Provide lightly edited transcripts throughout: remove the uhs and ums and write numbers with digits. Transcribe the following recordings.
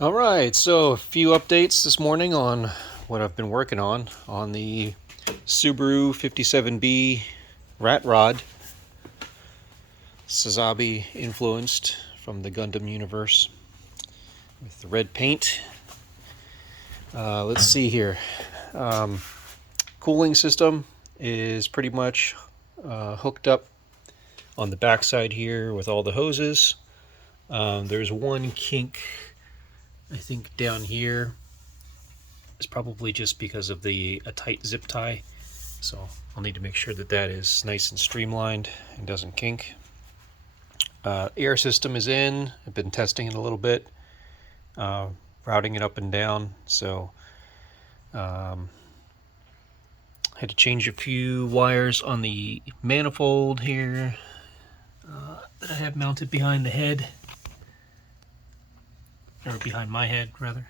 All right, so a few updates this morning on what I've been working on the Subaru 57B Rat Rod, Sazabi influenced from the Gundam universe with the red paint. Let's see here. Um, Cooling system is pretty much hooked up on the backside here with all the hoses. There's one kink, I think, down here. It's probably just because of a tight zip tie. So I'll need to make sure that that is nice and streamlined and doesn't kink. Air system is in. I've been testing it a little bit, routing it up and down. So had to change a few wires on the manifold here that I have mounted behind the head, or behind my head rather.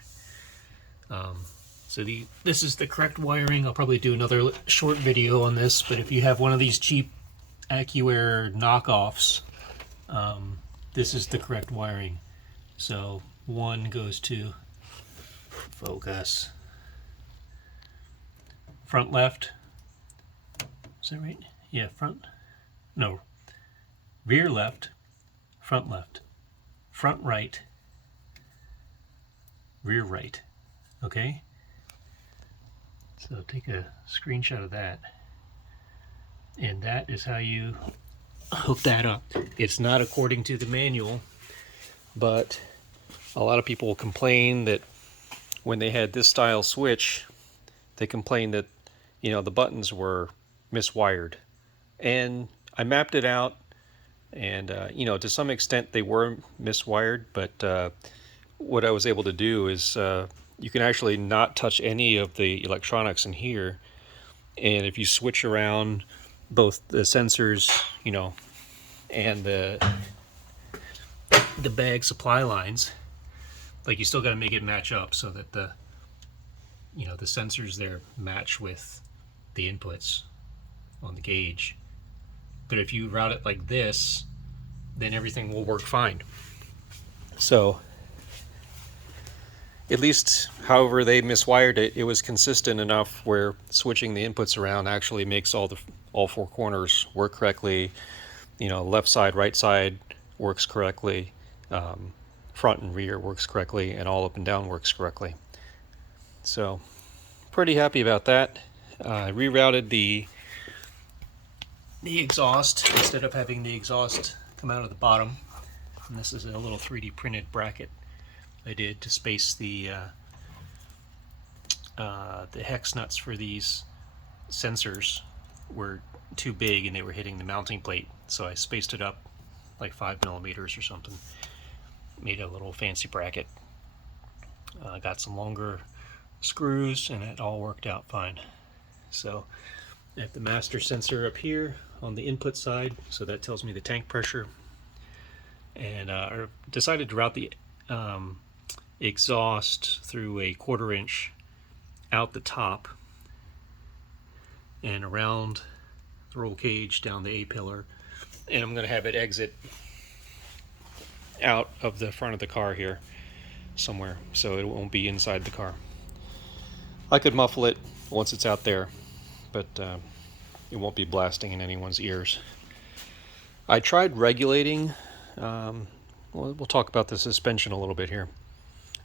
So this is the correct wiring. I'll probably do another short video on this, but if you have one of these cheap AccuAir knockoffs, this is the correct wiring. So one goes to focus front left. Is that right? Yeah, rear left, front right, rear right. Okay? So take a screenshot of that. And that is how you hook that up. It's not according to the manual, but a lot of people complain that when they had this style switch, they complained that, the buttons were miswired. And I mapped it out, and, to some extent they were miswired, but what I was able to do is you can actually not touch any of the electronics in here. And if you switch around both the sensors, and the bag supply lines, like, you still got to make it match up so that the sensors there match with the inputs on the gauge. But if you route it like this, then everything will work fine. So at least, however they miswired it, it was consistent enough where switching the inputs around actually makes all four corners work correctly. Left side, right side works correctly, front and rear works correctly, and all up and down works correctly. So pretty happy about that. I rerouted the exhaust instead of having the exhaust come out of the bottom. And this is a little 3D printed bracket I did to space the hex nuts for these sensors were too big and they were hitting the mounting plate. So I spaced it up like 5 millimeters or something. Made a little fancy bracket. Got some longer screws and it all worked out fine. So I have the master sensor up here on the input side, so that tells me the tank pressure. And I decided to route the exhaust through a 1/4 inch out the top and around the roll cage down the A-pillar, and I'm going to have it exit out of the front of the car here somewhere, so it won't be inside the car. I could muffle it once it's out there, but it won't be blasting in anyone's ears. I tried regulating, we'll talk about the suspension a little bit here.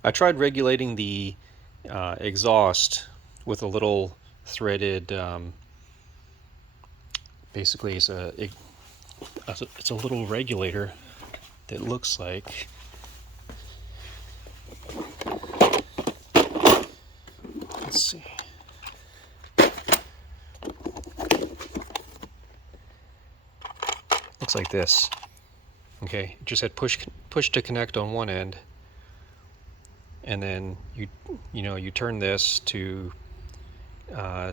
I tried regulating the exhaust with a little threaded, basically it's a little regulator that looks like, let's see, looks like this. Okay, it just had push to connect on one end, and then you turn this to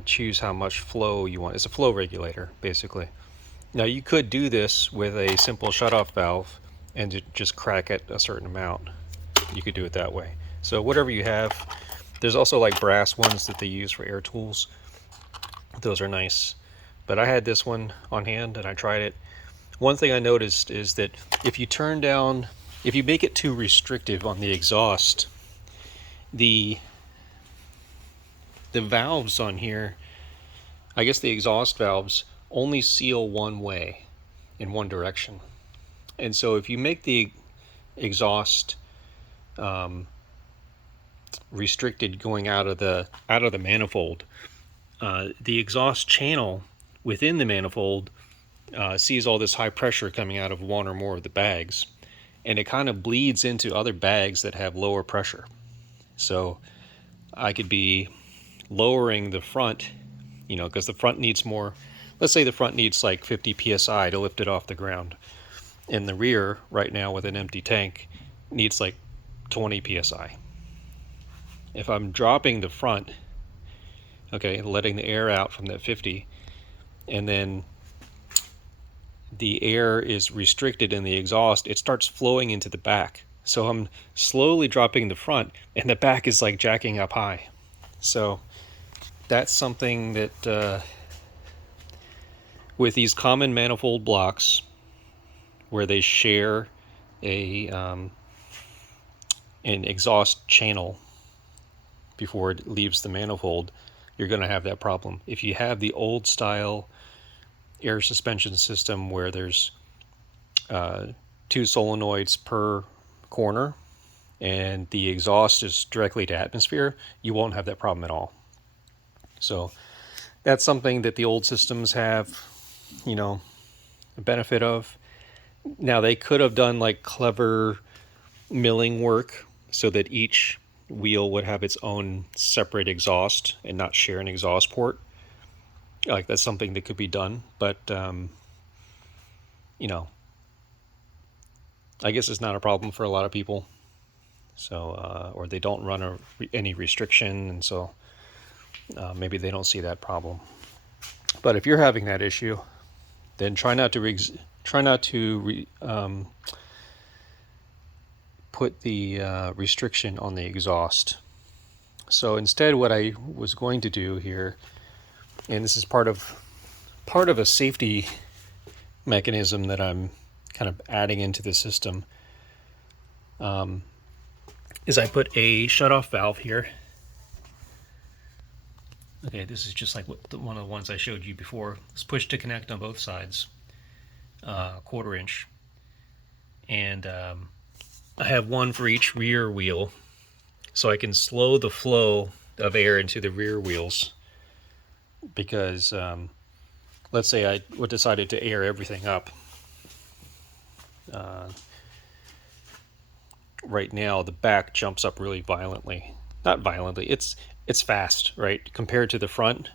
choose how much flow you want. It's a flow regulator basically. Now you could do this with a simple shutoff valve and just crack it a certain amount. You could do it that way. So whatever you have. There's also like brass ones that they use for air tools. Those are nice. But I had this one on hand and I tried it. One thing I noticed is that if you make it too restrictive on the exhaust, the valves on here, I guess the exhaust valves only seal one way, in one direction. And so if you make the exhaust restricted going out of the manifold, the exhaust channel within the manifold sees all this high pressure coming out of one or more of the bags, and it kind of bleeds into other bags that have lower pressure. So I could be lowering the front, because the front needs more. Let's say the front needs like 50 psi to lift it off the ground, and the rear right now with an empty tank needs like 20 psi. If I'm dropping the front, okay, letting the air out from that 50, and then the air is restricted in the exhaust, it starts flowing into the back. So I'm slowly dropping the front, and the back is like jacking up high. So that's something that with these common manifold blocks where they share an exhaust channel before it leaves the manifold, you're going to have that problem. If you have the old style air suspension system where there's 2 solenoids per corner and the exhaust is directly to atmosphere, you won't have that problem at all. So that's something that the old systems have, a benefit of. Now they could have done like clever milling work so that each wheel would have its own separate exhaust and not share an exhaust port. Like that's something that could be done, but I guess it's not a problem for a lot of people. So or they don't run any restriction, and so maybe they don't see that problem. But if you're having that issue, then try not to put the restriction on the exhaust. So instead, what I was going to do here, and this is part of a safety mechanism that I'm kind of adding into the system, is I put a shutoff valve here. Okay, this is just like one of the ones I showed you before. It's push to connect on both sides, 1/4 inch, and I have one for each rear wheel, so I can slow the flow of air into the rear wheels. Because let's say I decided to air everything up. Right now, the back jumps up really violently. Not violently, it's fast, right? Compared to the front,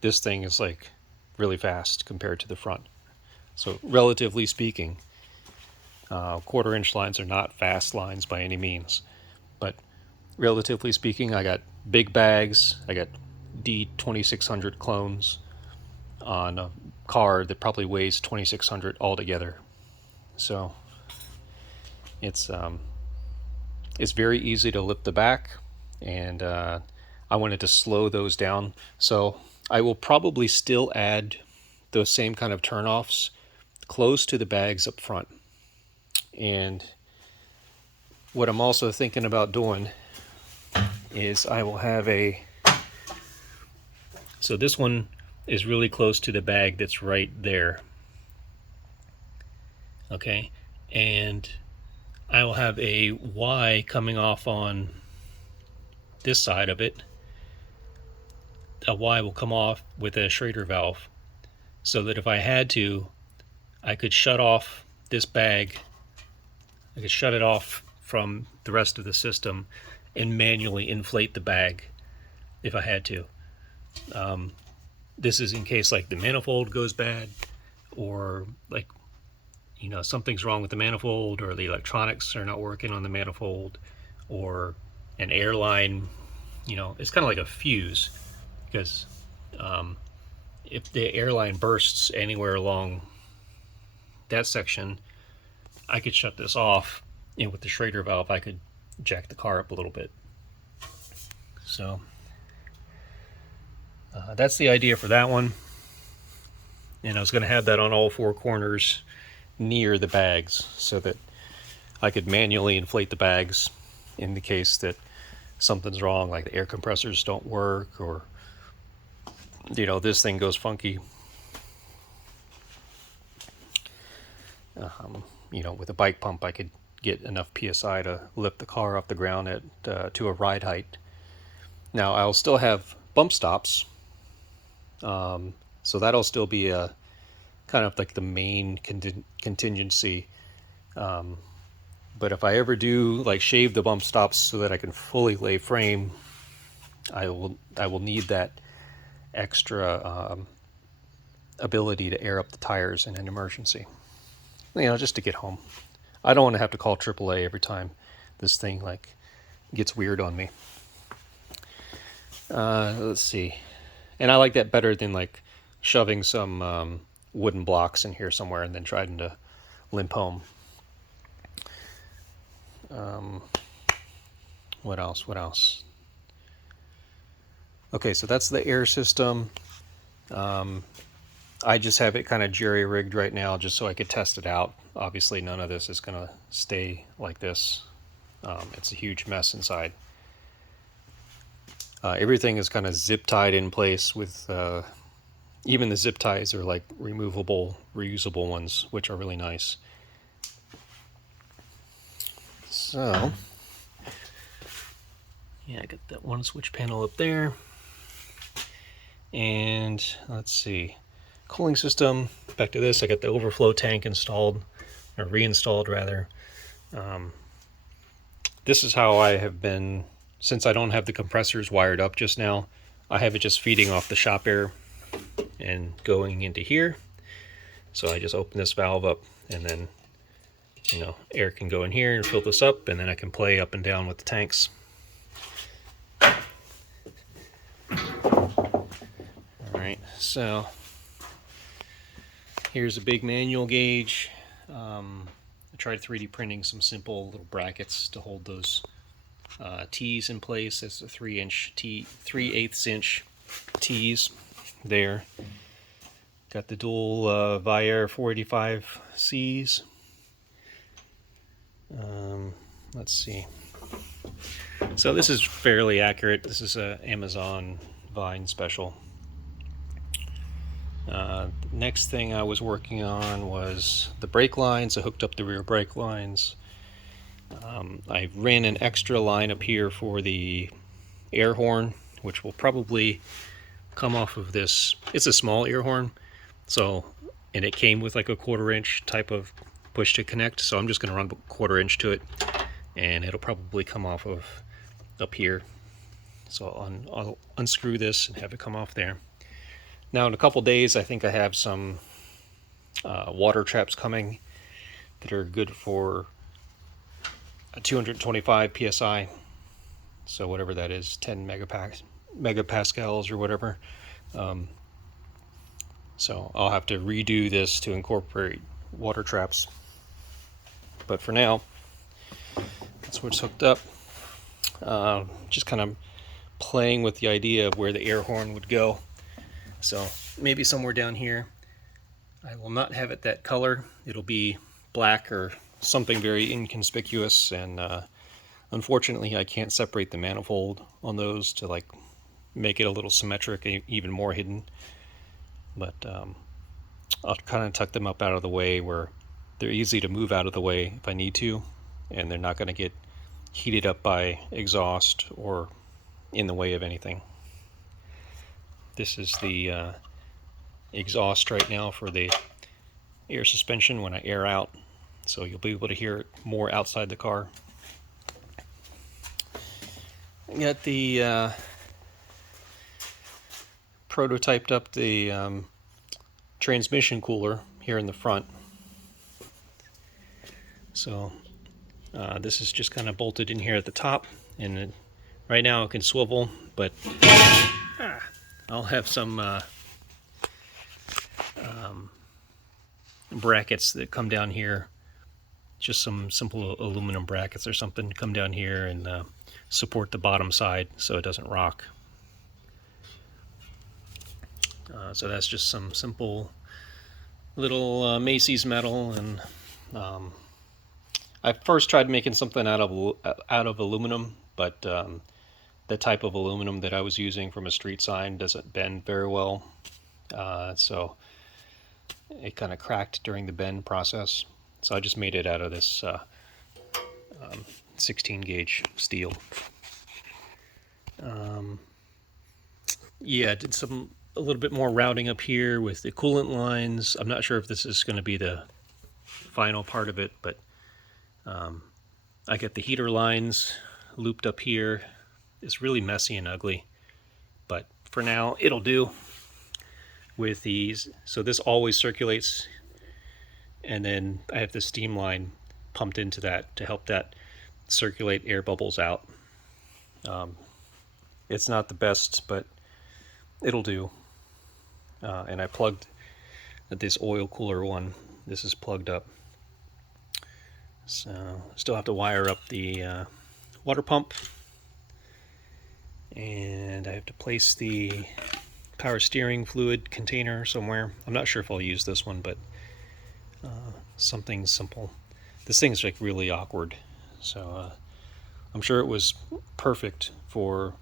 this thing is like really fast compared to the front. So relatively speaking, 1/4 inch lines are not fast lines by any means. But relatively speaking, I got big bags. I got D2600 clones on a car that probably weighs 2600 altogether. So it's very easy to lift the back, and I wanted to slow those down. So I will probably still add those same kind of turnoffs close to the bags up front. And what I'm also thinking about doing is I will have so this one is really close to the bag that's right there. Okay, and I will have a Y coming off on this side of it. A Y will come off with a Schrader valve, so that if I had to, I could shut off this bag. I could shut it off from the rest of the system and manually inflate the bag if I had to. This is in case like the manifold goes bad, or like something's wrong with the manifold, or the electronics are not working on the manifold, or an airline. It's kind of like a fuse, because if the airline bursts anywhere along that section, I could shut this off, and with the Schrader valve I could jack the car up a little bit. So that's the idea for that one. And I was going to have that on all 4 corners near the bags, so that I could manually inflate the bags in the case that something's wrong, like the air compressors don't work, or this thing goes funky. With a bike pump, I could get enough PSI to lift the car off the ground at to a ride height. Now I'll still have bump stops, so that'll still be a kind of like the main contingency. But if I ever do like shave the bump stops so that I can fully lay frame, I will need that extra ability to air up the tires in an emergency. Just to get home. I don't want to have to call AAA every time this thing like gets weird on me. Let's see. And I like that better than like shoving some wooden blocks in here somewhere and then trying to limp home. What else? Okay, so that's the air system. I just have it kind of jerry-rigged right now just so I could test it out. Obviously, none of this is going to stay like this. It's a huge mess inside. Everything is kind of zip-tied in place with... even the zip ties are like removable, reusable ones, which are really nice. So... yeah, I got that one switch panel up there. And let's see, cooling system, back to this, I got the overflow tank installed, or reinstalled rather. This is how I have been, since I don't have the compressors wired up just now, I have it just feeding off the shop air and going into here. So I just open this valve up and then, air can go in here and fill this up, and then I can play up and down with the tanks. Alright, so here's a big manual gauge. I tried 3D printing some simple little brackets to hold those T's in place. That's a 3/8 inch T's there. Got the dual Viair 485Cs. Let's see. So this is fairly accurate. This is a Amazon Vine special. Next thing I was working on was the brake lines. I hooked up the rear brake lines. I ran an extra line up here for the air horn, which will probably come off of this. It's a small air horn, and it came with like a 1/4 inch type of push to connect, so I'm just going to run a 1/4 inch to it, and it'll probably come off of up here. So I'll unscrew this and have it come off there. Now in a couple days, I think I have some water traps coming that are good for 225 psi, so whatever that is, 10 megapascals or whatever. So I'll have to redo this to incorporate water traps, but for now that's what's hooked up. Just kind of playing with the idea of where the air horn would go. So maybe somewhere down here. I will not have it that color. It'll be black or something very inconspicuous, and unfortunately I can't separate the manifold on those to like make it a little symmetric, even more hidden. But I'll kind of tuck them up out of the way where they're easy to move out of the way if I need to, and they're not going to get heated up by exhaust or in the way of anything. This is the exhaust right now for the air suspension when I air out, so you'll be able to hear it more outside the car. I got the prototyped up the transmission cooler here in the front. So this is just kind of bolted in here at the top, and right now it can swivel, but I'll have some brackets that come down here, just some simple aluminum brackets or something, come down here and support the bottom side so it doesn't rock. So that's just some simple little Macy's metal, and I first tried making something out of aluminum, but the type of aluminum that I was using from a street sign doesn't bend very well, so it kind of cracked during the bend process. So I just made it out of this 16 gauge steel. Yeah, I did a little bit more routing up here with the coolant lines. I'm not sure if this is going to be the final part of it, but I got the heater lines looped up here. It's really messy and ugly, but for now it'll do with these. So this always circulates, and then I have the steam line pumped into that to help that circulate air bubbles out. It's not the best, but it'll do. And I plugged this oil cooler one. This is plugged up. So still have to wire up the water pump, and I have to place the power steering fluid container somewhere. I'm not sure if I'll use this one, but something simple. This thing's like really awkward, so I'm sure it was perfect for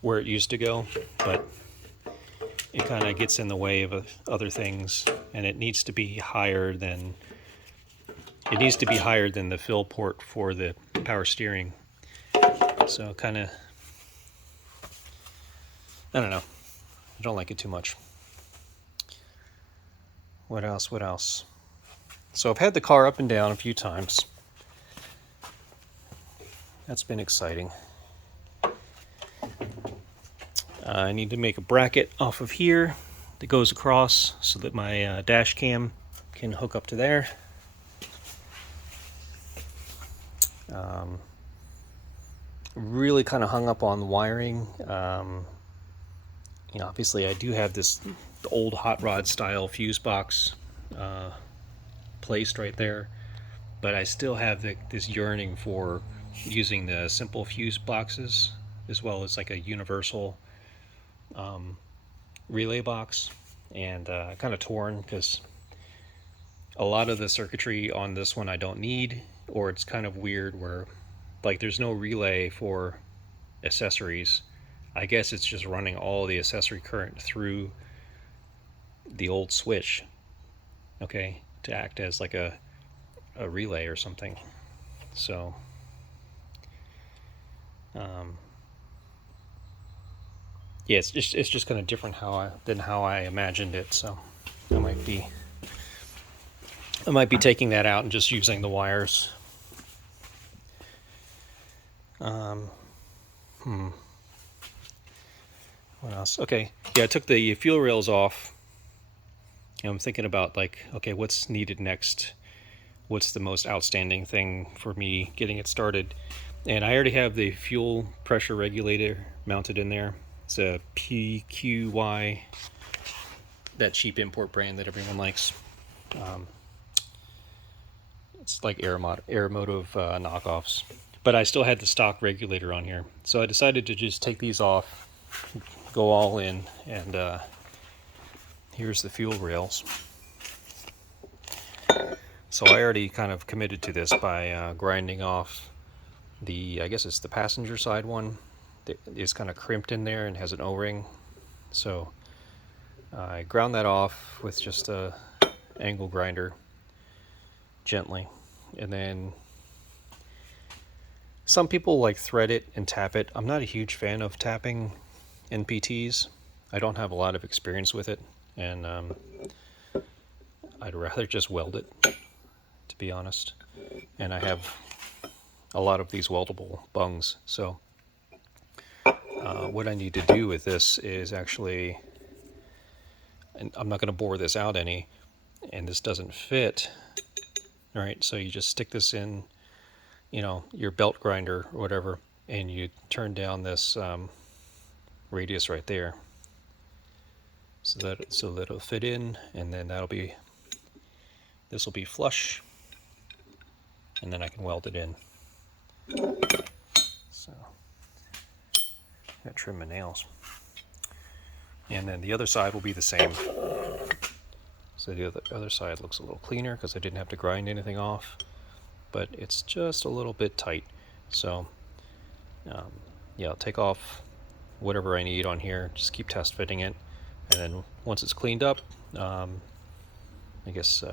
where it used to go, but it kind of gets in the way of other things, and it needs to be higher than the fill port for the power steering. So kind of, I don't know. I don't like it too much. What else? So I've had the car up and down a few times. That's been exciting. I need to make a bracket off of here that goes across so that my dash cam can hook up to there. Really kind of hung up on the wiring. Obviously I do have the old hot rod style fuse box placed right there, but I still have this yearning for using the simple fuse boxes as well as like a universal relay box, and kind of torn because a lot of the circuitry on this one I don't need, or it's kind of weird where like there's no relay for accessories. I guess it's just running all the accessory current through the old switch, okay, to act as like a relay or something. So yeah, it's just kind of different than how I imagined it. So I might be taking that out and just using the wires. What else? Okay, yeah, I took the fuel rails off. I'm thinking about like, okay, what's needed next? What's the most outstanding thing for me getting it started? And I already have the fuel pressure regulator mounted in there. It's a PQY, that cheap import brand that everyone likes. It's like Aeromotive knockoffs. But I still had the stock regulator on here. So I decided to just take these off, go all in, and here's the fuel rails. So I already kind of committed to this by grinding off I guess it's the passenger side one. It's kind of crimped in there and has an O-ring. So I ground that off with just a angle grinder gently. And then some people like thread it and tap it. I'm not a huge fan of tapping NPTs. I don't have a lot of experience with it, and I'd rather just weld it, to be honest. And I have a lot of these weldable bungs, so what I need to do with this is actually, and I'm not going to bore this out any, and this doesn't fit. All right, so you just stick this in, your belt grinder or whatever, and you turn down this radius right there, so that it'll fit in, and then this will be flush, and then I can weld it in. So I gotta trim my nails, and then the other side will be the same. So the other side looks a little cleaner because I didn't have to grind anything off, but it's just a little bit tight. So yeah, I'll take off whatever I need on here, just keep test fitting it, and then once it's cleaned up, I guess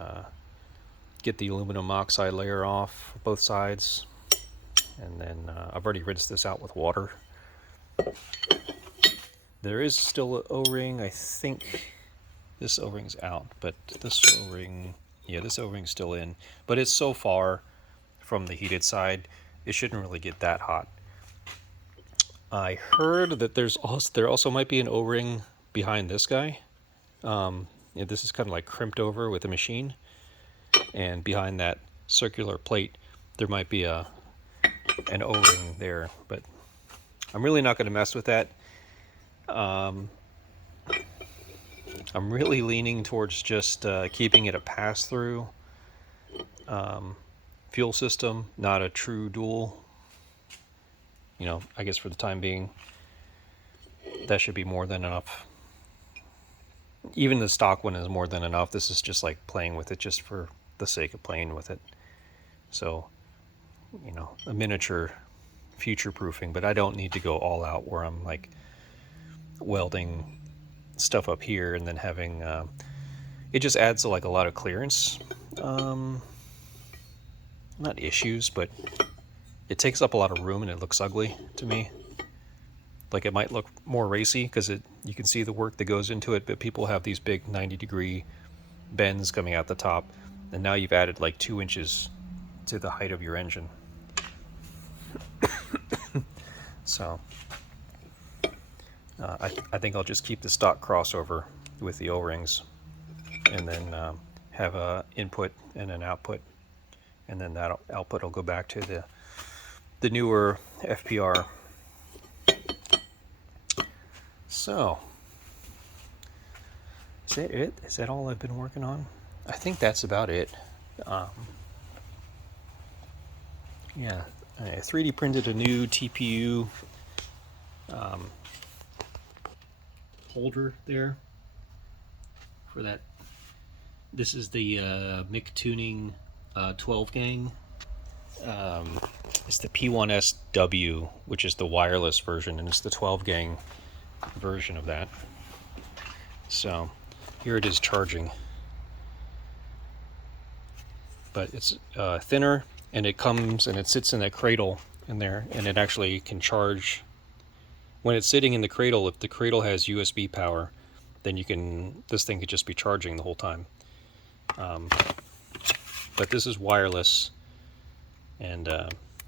get the aluminum oxide layer off both sides, and then I've already rinsed this out with water. There is still an O-ring. I think this O-ring's out, but this O-ring, yeah, this O-ring's still in, but it's so far from the heated side, it shouldn't really get that hot. I heard that there also might be an O-ring behind this guy. Yeah, this is kind of like crimped over with a machine, and behind that circular plate there might be an O-ring there, but I'm really not going to mess with that. I'm really leaning towards just keeping it a pass-through fuel system, not a true dual. You know, I guess for the time being, that should be more than enough. Even the stock one is more than enough. This is just like playing with it just for the sake of playing with it. So, you know, a miniature future proofing, but I don't need to go all out where I'm like welding stuff up here and then having it just adds like a lot of clearance, not issues, but it takes up a lot of room and it looks ugly to me. Like, it might look more racy because you can see the work that goes into it, but people have these big 90-degree bends coming out the top, and now you've added like 2 inches to the height of your engine. So I think I'll just keep the stock crossover with the O-rings, and then have a input and an output, and then that output will go back to the newer FPR. So, is that it? Is that all I've been working on? I think that's about it. Yeah, I 3D printed a new TPU holder there for that. This is the Mick Tuning 12 gang. It's the P1SW, which is the wireless version, and it's the 12 gang version of that. So here it is charging, but it's thinner, and it comes and it sits in that cradle in there, and it actually can charge when it's sitting in the cradle. If the cradle has USB power, then this thing could just be charging the whole time. But this is wireless, and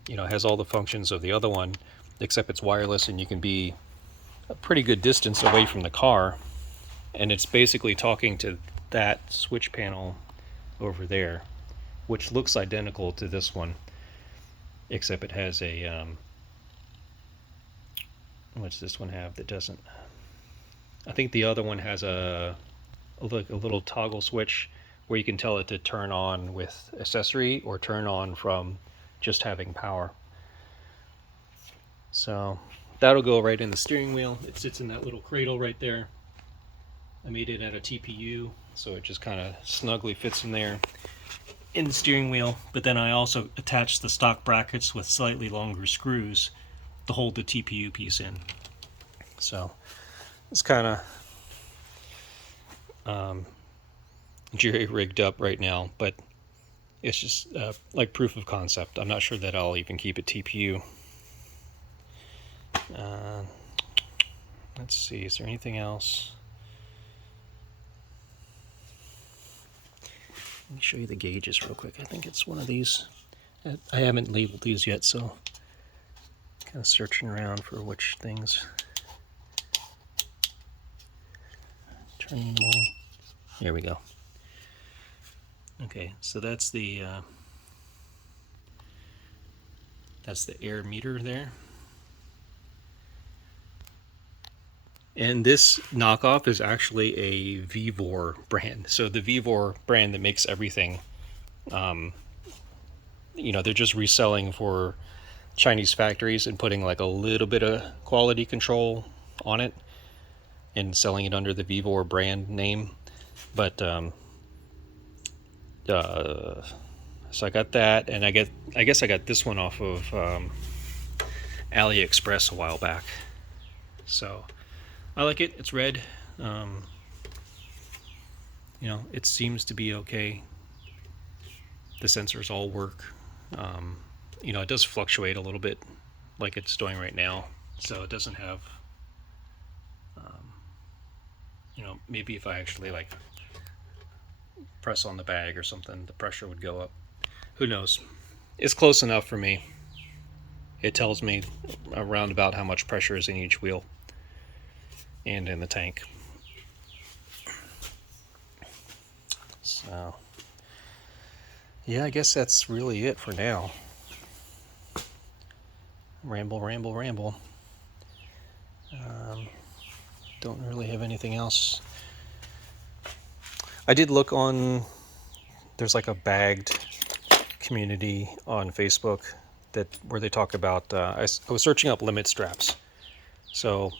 you know, it has all the functions of the other one, except it's wireless, and you can be a pretty good distance away from the car, and it's basically talking to that switch panel over there, which looks identical to this one, except it has a what's this one have that doesn't? I think the other one has a little toggle switch where you can tell it to turn on with accessory or turn on from just having power. So that'll go right in the steering wheel. It sits in that little cradle right there. I made it out of TPU, so it just kind of snugly fits in there in the steering wheel. But then I also attached the stock brackets with slightly longer screws to hold the TPU piece in. So it's kind of jerry-rigged up right now, but it's just like proof of concept. I'm not sure that I'll even keep it TPU. Let's see, is there anything else? Let me show you the gauges real quick. I think it's one of these. I haven't labeled these yet, so kind of searching around for which things. Turning them all. There we go. Okay, so that's the air meter there. And this knockoff is actually a Vevor brand. So the Vevor brand that makes everything, you know, they're just reselling for Chinese factories and putting like a little bit of quality control on it and selling it under the Vevor brand name. But so I got that, and I guess I got this one off of AliExpress a while back. So I like it. It's red. You know, it seems to be okay. The sensors all work. You know, it does fluctuate a little bit like it's doing right now. So it doesn't have, you know, maybe if I actually like press on the bag or something, the pressure would go up. Who knows? It's close enough for me. It tells me around about how much pressure is in each wheel and in the tank. So, yeah, I guess that's really it for now. Ramble, ramble, ramble. Don't really have anything else. I did look on, there's like a bagged community on Facebook that where they talk about, I was searching up limit straps. So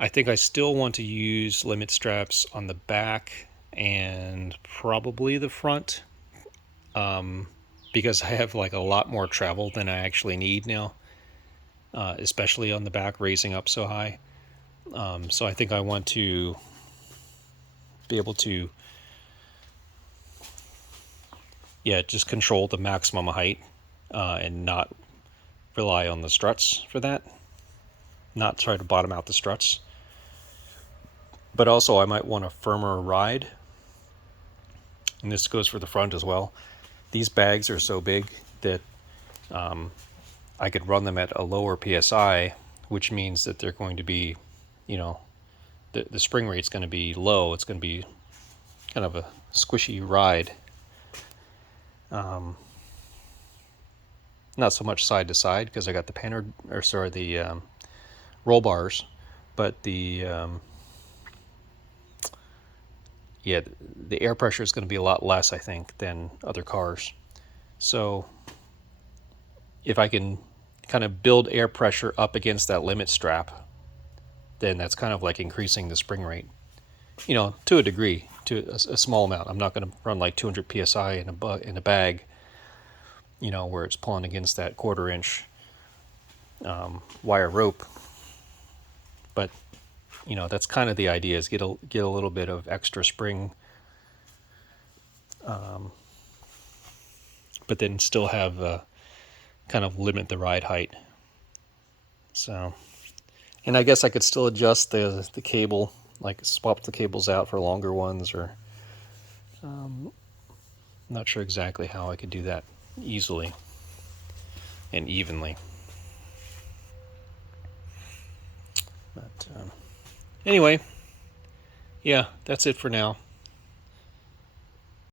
I think I still want to use limit straps on the back and probably the front, because I have like a lot more travel than I actually need now, especially on the back raising up so high. So I think I want to be able to, yeah, just control the maximum height and not rely on the struts for that. Not try to bottom out the struts. But also I might want a firmer ride. And this goes for the front as well. These bags are so big that I could run them at a lower PSI, which means that they're going to be, you know, the spring rate's going to be low. It's going to be kind of a squishy ride. Not so much side to side because I got the roll bars, but the yeah, the air pressure is going to be a lot less, I think, than other cars. So if I can kind of build air pressure up against that limit strap, then that's kind of like increasing the spring rate, you know, to a degree, to a small amount. I'm not going to run like 200 psi in a bag, you know, where it's pulling against that 1/4 inch wire rope. But you know, that's kind of the idea, is get a little bit of extra spring, but then still have kind of limit the ride height. So, and I guess I could still adjust the cable, like swap the cables out for longer ones, or not sure exactly how I could do that easily and evenly. But anyway, yeah, that's it for now.